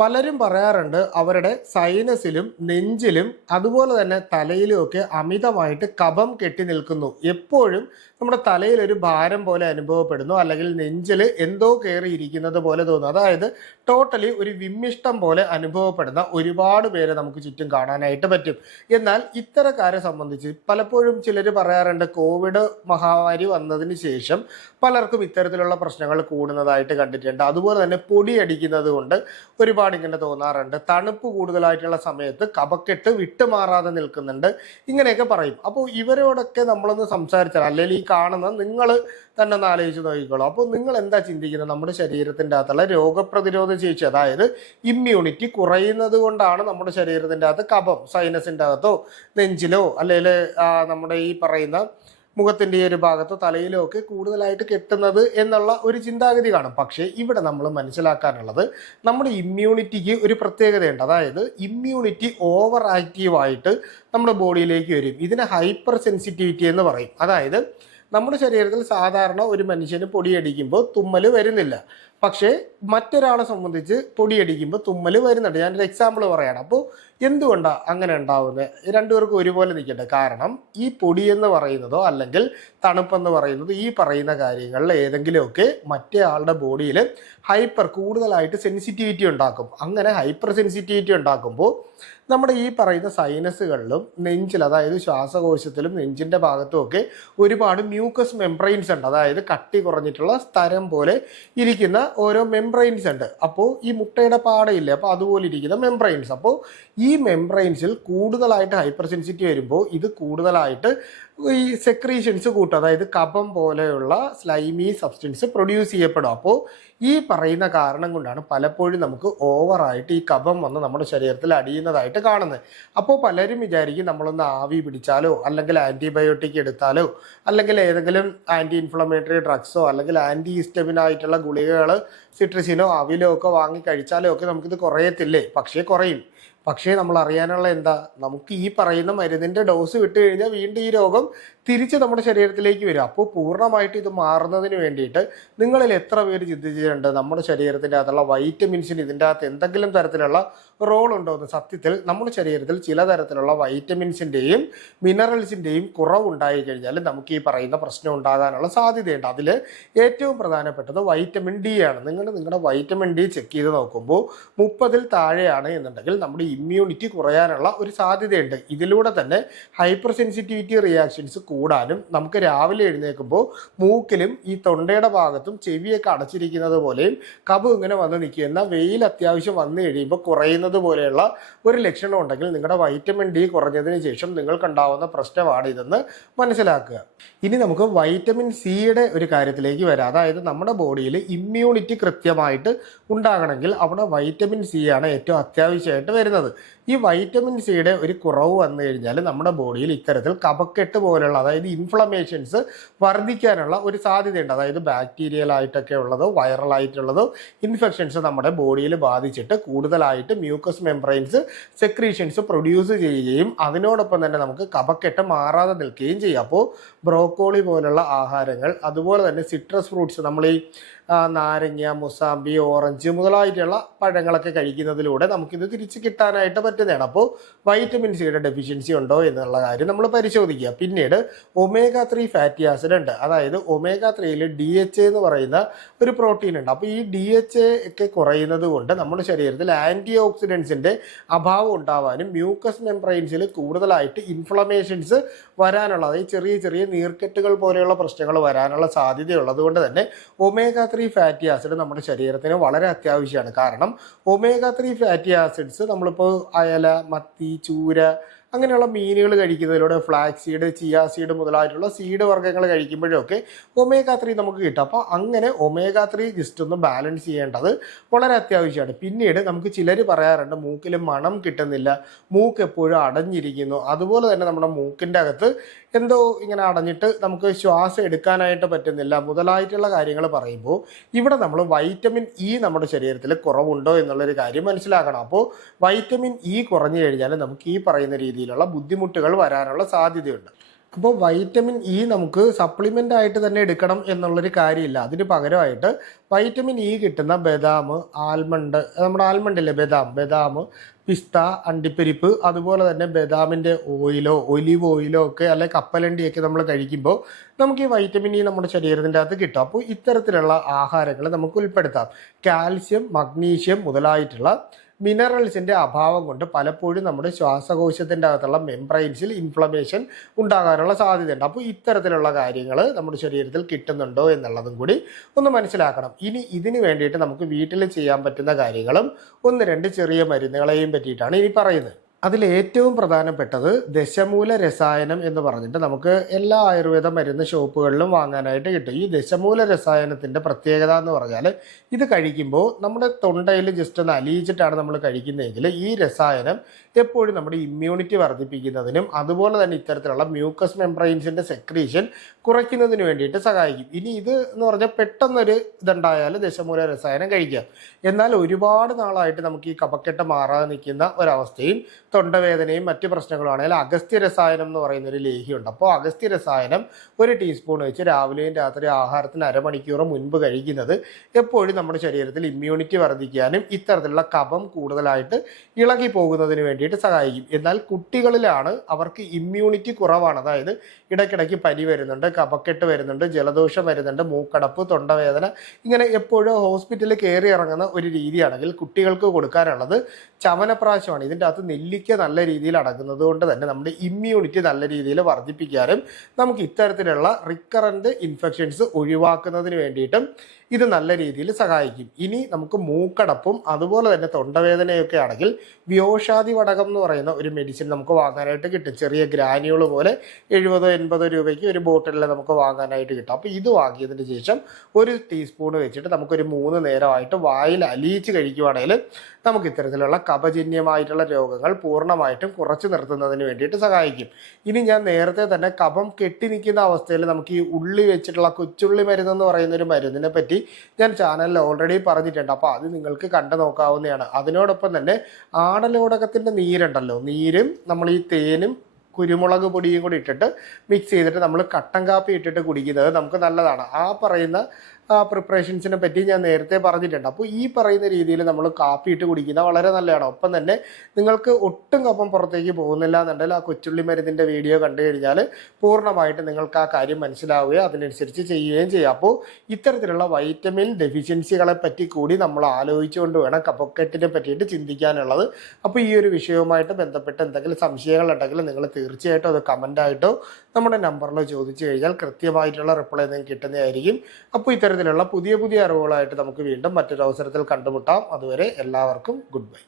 പലരും പറയാറുണ്ട് അവരുടെ സൈനസിലും നെഞ്ചിലും അതുപോലെ തന്നെ തലയിലും ഒക്കെ അമിതമായിട്ട് കഫം കെട്ടി നിൽക്കുന്നു. എപ്പോഴും നമ്മുടെ തലയിൽ ഒരു ഭാരം പോലെ അനുഭവപ്പെടുന്നു, അല്ലെങ്കിൽ നെഞ്ചിൽ എന്തോ കയറിയിരിക്കുന്നത് പോലെ തോന്നുന്നു. അതായത് ടോട്ടലി ഒരു വിമ്മിഷ്ടം പോലെ അനുഭവപ്പെടുന്ന ഒരുപാട് പേരെ നമുക്ക് ചുറ്റും കാണാനായിട്ട് പറ്റും. എന്നാൽ ഇത്തരക്കാരെ സംബന്ധിച്ച് പലപ്പോഴും ചിലർ പറയാറുണ്ട് കോവിഡ് മഹാമാരി വന്നതിന് ശേഷം പലർക്കും ഇത്തരത്തിലുള്ള പ്രശ്നങ്ങൾ കൂടുന്നതായിട്ട് കണ്ടിട്ടുണ്ട്. അതുപോലെ തന്നെ പൊടിയടിക്കുന്നത് കൊണ്ട് ഒരുപാട് ഇങ്ങനെ തോന്നാറുണ്ട്. തണുപ്പ് കൂടുതലായിട്ടുള്ള സമയത്ത് കഫക്കെട്ട് വിട്ടുമാറാതെ നിൽക്കുന്നുണ്ട്, ഇങ്ങനെയൊക്കെ പറയും. അപ്പോൾ ഇവരോടൊക്കെ നമ്മളൊന്ന് സംസാരിച്ചാൽ, അല്ലെങ്കിൽ ഈ കാണുന്ന നിങ്ങൾ തന്നെ ഒന്ന് ആലോചിച്ച് നോക്കിക്കോളൂ. അപ്പോൾ നിങ്ങൾ എന്താ ചിന്തിക്കുന്നത്? നമ്മുടെ ശരീരത്തിൻ്റെ അകത്തുള്ള രോഗപ്രതിരോധ ശേഷി, അതായത് ഇമ്മ്യൂണിറ്റി കുറയുന്നത് കൊണ്ടാണ് നമ്മുടെ ശരീരത്തിൻ്റെ അകത്ത് കഫം സൈനസിൻ്റെ അകത്തോ നെഞ്ചിലോ അല്ലെങ്കിൽ നമ്മുടെ ഈ പറയുന്ന മുഖത്തിൻ്റെ ഈ ഒരു ഭാഗത്തോ തലയിലോ ഒക്കെ കൂടുതലായിട്ട് കെട്ടുന്നത് എന്നുള്ള ഒരു ചിന്താഗതി കാണും. പക്ഷേ ഇവിടെ നമ്മൾ മനസ്സിലാക്കാനുള്ളത് നമ്മുടെ ഇമ്മ്യൂണിറ്റിക്ക് ഒരു പ്രത്യേകതയുണ്ട്. അതായത് ഇമ്മ്യൂണിറ്റി ഓവർ ആക്റ്റീവായിട്ട് നമ്മുടെ ബോഡിയിലേക്ക് വരും. ഇതിനെ ഹൈപ്പർ സെൻസിറ്റിവിറ്റി എന്ന് പറയും. അതായത് നമ്മുടെ ശരീരത്തിൽ സാധാരണ ഒരു മനുഷ്യന് പൊടിയടിക്കുമ്പോൾ തുമ്മൽ വരുന്നില്ല, പക്ഷേ മറ്റൊരാളെ സംബന്ധിച്ച് പൊടിയടിക്കുമ്പോൾ തുമ്മൽ വരുന്നുണ്ട്. ഞാനൊരു എക്സാമ്പിൾ പറയാണ്. അപ്പോൾ എന്തുകൊണ്ടാണ് അങ്ങനെ ഉണ്ടാവുന്നത്? രണ്ടുപേർക്കും ഒരുപോലെ നിൽക്കട്ടെ. കാരണം ഈ പൊടി എന്ന് പറയുന്നതോ അല്ലെങ്കിൽ തണുപ്പെന്ന് പറയുന്നത് ഈ പറയുന്ന കാര്യങ്ങളിൽ ഏതെങ്കിലുമൊക്കെ മറ്റേ ആളുടെ ബോഡിയിൽ കൂടുതലായിട്ട് സെൻസിറ്റിവിറ്റി ഉണ്ടാക്കും. അങ്ങനെ ഹൈപ്പർ സെൻസിറ്റിവിറ്റി ഉണ്ടാക്കുമ്പോൾ നമ്മുടെ ഈ പറയുന്ന സൈനസുകളിലും നെഞ്ചിൽ, അതായത് ശ്വാസകോശത്തിലും നെഞ്ചിൻ്റെ ഭാഗത്തും ഒക്കെ ഒരുപാട് മ്യൂക്കസ് മെംബ്രെയിൻസ് ഉണ്ട്. അതായത് കട്ടി കുറഞ്ഞിട്ടുള്ള സ്ഥലം പോലെ ഇരിക്കുന്ന ഓരോ മെംബ്രെയിൻസ് ഉണ്ട്. അപ്പോൾ ഈ മുട്ടയുടെ പാടയില്ലേ, അപ്പോൾ അതുപോലെ ഇരിക്കുന്ന മെംബ്രെയിൻസ്. അപ്പോൾ ഈ മെംബ്രെയിൻസിൽ കൂടുതലായിട്ട് ഹൈപ്പർ സെൻസിറ്റിവ് വരുമ്പോൾ ഇത് കൂടുതലായിട്ട് ഈ സെക്രീഷൻസ് കൂട്ടും. അതായത് കഫം പോലെയുള്ള സ്ലൈമി സബ്സ്റ്റൻസ് പ്രൊഡ്യൂസ് ചെയ്യപ്പെടും. അപ്പോൾ ഈ പറയുന്ന കാരണം കൊണ്ടാണ് പലപ്പോഴും നമുക്ക് ഓവറായിട്ട് ഈ കഫം വന്ന് നമ്മുടെ ശരീരത്തിൽ അടിയുന്നതായിട്ട് കാണുന്നത്. അപ്പോൾ പലരും വിചാരിക്കും നമ്മളൊന്ന് ആവി പിടിച്ചാലോ അല്ലെങ്കിൽ ആൻറ്റിബയോട്ടിക് എടുത്താലോ അല്ലെങ്കിൽ ഏതെങ്കിലും ആൻറ്റി ഇൻഫ്ലമേറ്ററി ഡ്രഗ്സോ അല്ലെങ്കിൽ ആൻറ്റി ഹിസ്റ്റമിൻ ആയിട്ടുള്ള ഗുളികകൾ സിട്രസിനോ അവിലോ ഒക്കെ വാങ്ങി കഴിച്ചാലോ ഒക്കെ നമുക്കിത് കുറയത്തില്ലേ? പക്ഷേ കുറയും. പക്ഷേ നമ്മൾ അറിയാനുള്ള എന്താ, നമുക്ക് ഈ പറയുന്ന മരുന്നിൻ്റെ ഡോസ് വിട്ട് കഴിഞ്ഞാൽ വീണ്ടും ഈ രോഗം തിരിച്ച് നമ്മുടെ ശരീരത്തിലേക്ക് വരും. അപ്പോൾ പൂർണ്ണമായിട്ട് ഇത് മാറുന്നതിന് വേണ്ടിയിട്ട് നിങ്ങളിൽ എത്ര പേര് ചിന്തിച്ചിട്ടുണ്ട് നമ്മുടെ ശരീരത്തിൻ്റെ അകത്തുള്ള വൈറ്റമിൻസിന് ഇതിൻ്റെ അകത്ത് എന്തെങ്കിലും തരത്തിലുള്ള റോൾ ഉണ്ടോ എന്ന്? സത്യത്തിൽ നമ്മുടെ ശരീരത്തിൽ ചില തരത്തിലുള്ള വൈറ്റമിൻസിൻ്റെയും മിനറൽസിൻ്റെയും കുറവുണ്ടായി കഴിഞ്ഞാൽ നമുക്ക് ഈ പറയുന്ന പ്രശ്നം ഉണ്ടാകാനുള്ള സാധ്യതയുണ്ട്. അതിൽ ഏറ്റവും പ്രധാനപ്പെട്ടത് വൈറ്റമിൻ ഡി ആണ്. നിങ്ങളുടെ വൈറ്റമിൻ ഡി ചെക്ക് ചെയ്ത് നോക്കുമ്പോൾ 30-ൽ താഴെയാണ് എന്നുണ്ടെങ്കിൽ നമ്മുടെ ഇമ്മ്യൂണിറ്റി കുറയാനുള്ള ഒരു സാധ്യതയുണ്ട്. ഇതിലൂടെ തന്നെ ഹൈപ്പർ സെൻസിറ്റിവിറ്റി റിയാക്ഷൻസ് കൂടാനും നമുക്ക് രാവിലെ എഴുന്നേൽക്കുമ്പോൾ മൂക്കിലും ഈ തൊണ്ടയുടെ ഭാഗത്തും ചെവിയൊക്കെ അടച്ചിരിക്കുന്നത് പോലെയും കഫം ഇങ്ങനെ വന്ന് നിൽക്കുന്ന, വെയിൽ അത്യാവശ്യം വന്നു കഴിയുമ്പോൾ കുറയുന്നത് പോലെയുള്ള ഒരു ലക്ഷണം ഉണ്ടെങ്കിൽ നിങ്ങളുടെ വൈറ്റമിൻ ഡി കുറഞ്ഞതിന് ശേഷം നിങ്ങൾക്കുണ്ടാവുന്ന പ്രശ്നമാണ് ഇതെന്ന് മനസ്സിലാക്കുക. ഇനി നമുക്ക് വൈറ്റമിൻ സിയുടെ ഒരു കാര്യത്തിലേക്ക് വരാം. അതായത് നമ്മുടെ ബോഡിയിൽ ഇമ്മ്യൂണിറ്റി കൃത്യമായിട്ട് ഉണ്ടാകണമെങ്കിൽ അവിടെ വൈറ്റമിൻ സി ആണ് ഏറ്റവും അത്യാവശ്യമായിട്ട് വരുന്നത്. ഈ വൈറ്റമിൻ സിയുടെ ഒരു കുറവ് വന്നു കഴിഞ്ഞാൽ നമ്മുടെ ബോഡിയിൽ ഇത്തരത്തിൽ കഫക്കെട്ട് പോലെയുള്ള, അതായത് ഇൻഫ്ലമേഷൻസ് വർദ്ധിക്കാനുള്ള ഒരു സാധ്യതയുണ്ട്. അതായത് ബാക്ടീരിയൽ ആയിട്ടൊക്കെ ഉള്ളതോ വൈറൽ ആയിട്ടുള്ളതോ ഇൻഫെക്ഷൻസ് നമ്മുടെ ബോഡിയിൽ ബാധിച്ചിട്ട് കൂടുതലായിട്ട് മ്യൂക്കസ് മെംബ്രെയിൻസ് സെക്രീഷൻസ് പ്രൊഡ്യൂസ് ചെയ്യുകയും അതിനോടൊപ്പം തന്നെ നമുക്ക് കഫക്കെട്ട് മാറാതെ നിൽക്കുകയും ചെയ്യും. അപ്പോൾ ബ്രോക്കോളി പോലുള്ള ആഹാരങ്ങൾ, അതുപോലെ തന്നെ സിട്രസ് ഫ്രൂട്ട്സ്, നമ്മൾ ഈ നാരങ്ങ, മുസാമ്പി, ഓറഞ്ച് മുതലായിട്ടുള്ള പഴങ്ങളൊക്കെ കഴിക്കുന്നതിലൂടെ നമുക്കിത് തിരിച്ച് കിട്ടാനായിട്ട് പറ്റുന്നതാണ്. അപ്പോൾ വൈറ്റമിൻ സിയുടെ ഡെഫിഷ്യൻസി ഉണ്ടോ എന്നുള്ള കാര്യം നമ്മൾ പരിശോധിക്കുക. പിന്നീട് ഒമേഗ 3 ഫാറ്റി ആസിഡ് ഉണ്ട്. അതായത് ഒമേഗ 3യിൽ DHA എന്ന് പറയുന്ന ഒരു പ്രോട്ടീൻ ഉണ്ട്. അപ്പോൾ ഈ DHA ഒക്കെ കുറയുന്നത് കൊണ്ട് നമ്മുടെ ശരീരത്തിൽ ആൻറ്റി ഓക്സിഡൻസിൻ്റെ അഭാവം ഉണ്ടാവാനും മ്യൂക്കസ് മെംബ്രെയിൻസിൽ കൂടുതലായിട്ട് ഇൻഫ്ലമേഷൻസ് വരാനുള്ള, അതായത് ചെറിയ ചെറിയ നീർക്കെട്ടുകൾ പോലെയുള്ള പ്രശ്നങ്ങൾ വരാനുള്ള സാധ്യതയുള്ളത് കൊണ്ട് തന്നെ ഒമേഗ 3 ഫാറ്റി ആസിഡ് നമ്മുടെ ശരീരത്തിന് വളരെ അത്യാവശ്യമാണ്. കാരണം ഒമേഗ 3 ഫാറ്റി ആസിഡ്സ് നമ്മളിപ്പോൾ അയല, മത്തി, ചൂര അങ്ങനെയുള്ള മീനുകൾ കഴിക്കുന്നതിലൂടെ, ഫ്ലാക്സ് സീഡ്, ചിയ സീഡ് മുതലായിട്ടുള്ള സീഡ് വർഗ്ഗങ്ങൾ കഴിക്കുമ്പോഴൊക്കെ ഒമേഗ 3 നമുക്ക് കിട്ടും. അപ്പോൾ അങ്ങനെ ഒമേഗ 3 ജസ്റ്റ് ഒന്ന് ബാലൻസ് ചെയ്യേണ്ടത് വളരെ അത്യാവശ്യമാണ്. പിന്നീട് നമുക്ക് ചിലർ പറയാറുണ്ട് മൂക്കിൽ മണം കിട്ടുന്നില്ല, മൂക്ക് എപ്പോഴും അടഞ്ഞിരിക്കുന്നു, അതുപോലെ തന്നെ നമ്മുടെ മൂക്കിൻ്റെ അകത്ത് എന്തോ ഇങ്ങനെ അടഞ്ഞിട്ട് നമുക്ക് ശ്വാസം എടുക്കാനായിട്ട് പറ്റുന്നില്ല മുതലായിട്ടുള്ള കാര്യങ്ങൾ പറയുമ്പോൾ ഇവിടെ നമ്മൾ വൈറ്റമിൻ ഇ നമ്മുടെ ശരീരത്തിൽ കുറവുണ്ടോ എന്നുള്ളൊരു കാര്യം മനസ്സിലാക്കണം. അപ്പോൾ വൈറ്റമിൻ ഇ കുറഞ്ഞു കഴിഞ്ഞാൽ നമുക്ക് ഈ പറയുന്ന രീതിയിലുള്ള ബുദ്ധിമുട്ടുകൾ വരാനുള്ള സാധ്യതയുണ്ട്. അപ്പോൾ വൈറ്റമിൻ ഇ നമുക്ക് സപ്ലിമെൻ്റ് ആയിട്ട് തന്നെ എടുക്കണം എന്നുള്ളൊരു കാര്യമില്ല. അതിന് പകരമായിട്ട് വൈറ്റമിൻ ഇ കിട്ടുന്ന ബദാം, ആൽമണ്ട്, നമ്മുടെ ആൽമണ്ടില്ലേ ബദാം, പിസ്ത, അണ്ടിപ്പരിപ്പ്, അതുപോലെ തന്നെ ബദാമിൻ്റെ ഓയിലോ ഒലിവ് ഓയിലോ ഒക്കെ അല്ലെങ്കിൽ കപ്പലണ്ടിയൊക്കെ നമ്മൾ കഴിക്കുമ്പോൾ നമുക്ക് ഈ വൈറ്റമിൻ ഇ നമ്മുടെ ശരീരത്തിൻ്റെ അകത്ത് കിട്ടും. അപ്പോൾ ഇത്തരത്തിലുള്ള ആഹാരങ്ങൾ നമുക്ക് ഉൾപ്പെടുത്താം. കാൽസ്യം, മഗ്നീഷ്യം മുതലായിട്ടുള്ള മിനറൽസിൻ്റെ അഭാവം കൊണ്ട് പലപ്പോഴും നമ്മുടെ ശ്വാസകോശത്തിൻ്റെ അകത്തുള്ള മെംബ്രൈൻസിൽ ഇൻഫ്ലമേഷൻ ഉണ്ടാകാനുള്ള സാധ്യതയുണ്ട്. അപ്പോൾ ഇത്തരത്തിലുള്ള കാര്യങ്ങൾ നമ്മുടെ ശരീരത്തിൽ കിട്ടുന്നുണ്ടോ എന്നുള്ളതും കൂടി ഒന്ന് മനസ്സിലാക്കണം. ഇനി ഇതിന് വേണ്ടിയിട്ട് നമുക്ക് വീട്ടിൽ ചെയ്യാൻ പറ്റുന്ന കാര്യങ്ങളും ഒന്ന് രണ്ട് ചെറിയ മരുന്നുകളെയും പറ്റിയിട്ടാണ് ഇനി പറയുന്നത്. അതിൽ ഏറ്റവും പ്രധാനപ്പെട്ടത് ദശമൂല രസായനം എന്ന് പറഞ്ഞിട്ട് നമുക്ക് എല്ലാ ആയുർവേദ മരുന്ന് ഷോപ്പുകളിലും വാങ്ങാനായിട്ട് കിട്ടും. ഈ ദശമൂല രസായനത്തിൻ്റെ പ്രത്യേകത എന്ന് പറഞ്ഞാൽ ഇത് കഴിക്കുമ്പോൾ നമ്മുടെ തൊണ്ടയിൽ ജസ്റ്റ് ഒന്ന് അലിയിച്ചിട്ടാണ് നമ്മൾ കഴിക്കുന്നതെങ്കിൽ ഈ രസായനം എപ്പോഴും നമ്മുടെ ഇമ്മ്യൂണിറ്റി വർദ്ധിപ്പിക്കുന്നതിനും അതുപോലെ തന്നെ ഇത്തരത്തിലുള്ള മ്യൂക്കസ് മെംബ്രെയിൻസിൻ്റെ സെക്രീഷൻ കുറയ്ക്കുന്നതിന് വേണ്ടിയിട്ട് സഹായിക്കും. ഇനി ഇത് എന്ന് പറഞ്ഞാൽ പെട്ടെന്നൊരു ഇതുണ്ടായാൽ ദശമൂല രസായനം കഴിക്കാം. എന്നാൽ ഒരുപാട് നാളായിട്ട് നമുക്ക് ഈ കഫക്കെട്ട് മാറാതെ നിൽക്കുന്ന ഒരവസ്ഥയും തൊണ്ടവേദനയും മറ്റ് പ്രശ്നങ്ങളുമാണെങ്കിൽ അഗസ്ത്യ രസായനം എന്ന് പറയുന്ന ഒരു ലേഹ്യമുണ്ട്. അപ്പോൾ അഗസ്ത്യ രസായനം 1 ടീസ്പൂൺ വെച്ച് രാവിലെയും രാത്രി ആഹാരത്തിന് അരമണിക്കൂർ മുൻപ് കഴിക്കുന്നത് എപ്പോഴും നമ്മുടെ ശരീരത്തിൽ ഇമ്മ്യൂണിറ്റി വർദ്ധിക്കാനും ഇത്തരത്തിലുള്ള കഫം കൂടുതലായിട്ട് ഇളകി പോകുന്നതിന് വേണ്ടിയിട്ട് സഹായിക്കും. എന്നാൽ കുട്ടികളിലാണ് അവർക്ക് ഇമ്മ്യൂണിറ്റി കുറവാണ്, അതായത് ഇടയ്ക്കിടയ്ക്ക് പനി വരുന്നുണ്ട്, കഫക്കെട്ട് വരുന്നുണ്ട്, ജലദോഷം വരുന്നുണ്ട്, മൂക്കടപ്പ്, തൊണ്ടവേദന, ഇങ്ങനെ എപ്പോഴും ഹോസ്പിറ്റലിൽ കയറി ഇറങ്ങുന്ന ഒരു രീതിയാണെങ്കിൽ കുട്ടികൾക്ക് കൊടുക്കാനുള്ളത് ചവനപ്രാശമാണ്. ഇതിൻ്റെ അകത്ത് നെല്ലിക്ക നല്ല രീതിയിൽ അടങ്ങുന്നത് കൊണ്ട് തന്നെ നമ്മുടെ ഇമ്മ്യൂണിറ്റി നല്ല രീതിയിൽ വർദ്ധിപ്പിക്കാനും നമുക്ക് ഇത്തരത്തിലുള്ള റിക്കറൻറ്റ് ഇൻഫെക്ഷൻസ് ഒഴിവാക്കുന്നതിന് വേണ്ടിയിട്ടും ഇത് നല്ല രീതിയിൽ സഹായിക്കും. ഇനി നമുക്ക് മൂക്കടപ്പും അതുപോലെ തന്നെ തൊണ്ടവേദനയൊക്കെ ആണെങ്കിൽ വ്യോഷാദി വടകം എന്ന് പറയുന്ന ഒരു മെഡിസിൻ നമുക്ക് വാങ്ങാനായിട്ട് കിട്ടും. ചെറിയ ഗ്രാനുകൾ പോലെ 70-80 രൂപയ്ക്ക് ഒരു ബോട്ടിലിൽ നമുക്ക് വാങ്ങാനായിട്ട് കിട്ടും. അപ്പോൾ ഇത് വാങ്ങിയതിന് ശേഷം 1 ടീസ്പൂൺ വെച്ചിട്ട് നമുക്കൊരു 3 നേരമായിട്ട് വായിൽ അലിയിച്ച് കഴിക്കുവാണെങ്കിൽ നമുക്ക് ഇത്തരത്തിലുള്ള കഫജന്യമായിട്ടുള്ള രോഗങ്ങൾ പൂർണ്ണമായിട്ടും കുറച്ച് നിർത്തുന്നതിന് വേണ്ടിയിട്ട് സഹായിക്കും. ഇനി ഞാൻ നേരത്തെ തന്നെ കഫം കെട്ടി നിൽക്കുന്ന അവസ്ഥയിൽ നമുക്ക് ഈ ഉള്ളി വെച്ചിട്ടുള്ള കൊച്ചുള്ളി മരുന്നെന്ന് പറയുന്ന ഒരു മരുന്നിനെ പറ്റി ഞാൻ ചാനലിൽ ഓൾറെഡി പറഞ്ഞിട്ടുണ്ട്. അപ്പോൾ അത് നിങ്ങൾക്ക് കണ്ടു നോക്കാവുന്നതാണ്. അതിനോടൊപ്പം തന്നെ ആടലോടകത്തിൻ്റെ നീരുണ്ടല്ലോ, നീരും നമ്മൾ ഈ തേനും കുരുമുളക് പൊടിയും കൂടി ഇട്ടിട്ട് മിക്സ് ചെയ്തിട്ട് നമ്മൾ കട്ടൻ കാപ്പി ഇട്ടിട്ട് കുടിക്കുന്നത് നമുക്ക് നല്ലതാണ്. ആ പറയുന്ന പ്രിപ്പറേഷൻസിനെ പറ്റി ഞാൻ നേരത്തെ പറഞ്ഞിട്ടുണ്ട്. അപ്പോൾ ഈ പറയുന്ന രീതിയിൽ നമ്മൾ കാപ്പി ഇട്ട് കുടിക്കുന്നത് വളരെ നല്ലതാണ്. ഒപ്പം തന്നെ നിങ്ങൾക്ക് ഒട്ടും കഫം പുറത്തേക്ക് പോകുന്നില്ല എന്നുണ്ടെങ്കിൽ ആ കൊച്ചുള്ളി മരുന്നിൻ്റെ വീഡിയോ കണ്ടു കഴിഞ്ഞാൽ പൂർണ്ണമായിട്ട് നിങ്ങൾക്ക് ആ കാര്യം മനസ്സിലാവുകയും അതിനനുസരിച്ച് ചെയ്യുകയും ചെയ്യാം. അപ്പോൾ ഇത്തരത്തിലുള്ള വൈറ്റമിൻ ഡെഫിഷ്യൻസികളെ പറ്റി കൂടി നമ്മൾ ആലോചിച്ചുകൊണ്ട് വേണം കഫക്കെട്ടിനെ പറ്റിയിട്ട് ചിന്തിക്കാനുള്ളത്. അപ്പോൾ ഈ ഒരു വിഷയവുമായിട്ട് ബന്ധപ്പെട്ട് എന്തെങ്കിലും സംശയങ്ങളുണ്ടെങ്കിൽ നിങ്ങൾ തീർച്ചയായിട്ടും അത് കമൻ്റായിട്ടോ നമ്മുടെ നമ്പറിലോ ചോദിച്ചു കഴിഞ്ഞാൽ കൃത്യമായിട്ടുള്ള റിപ്ലൈ നിങ്ങൾക്ക് കിട്ടുന്നതായിരിക്കും. അപ്പോൾ ഇത്തരത്തിലുള്ള പുതിയ അറിവുകളായിട്ട് നമുക്ക് വീണ്ടും മറ്റൊരു അവസരത്തിൽ കണ്ടുമുട്ടാം. അതുവരെ എല്ലാവർക്കും ഗുഡ് ബൈ.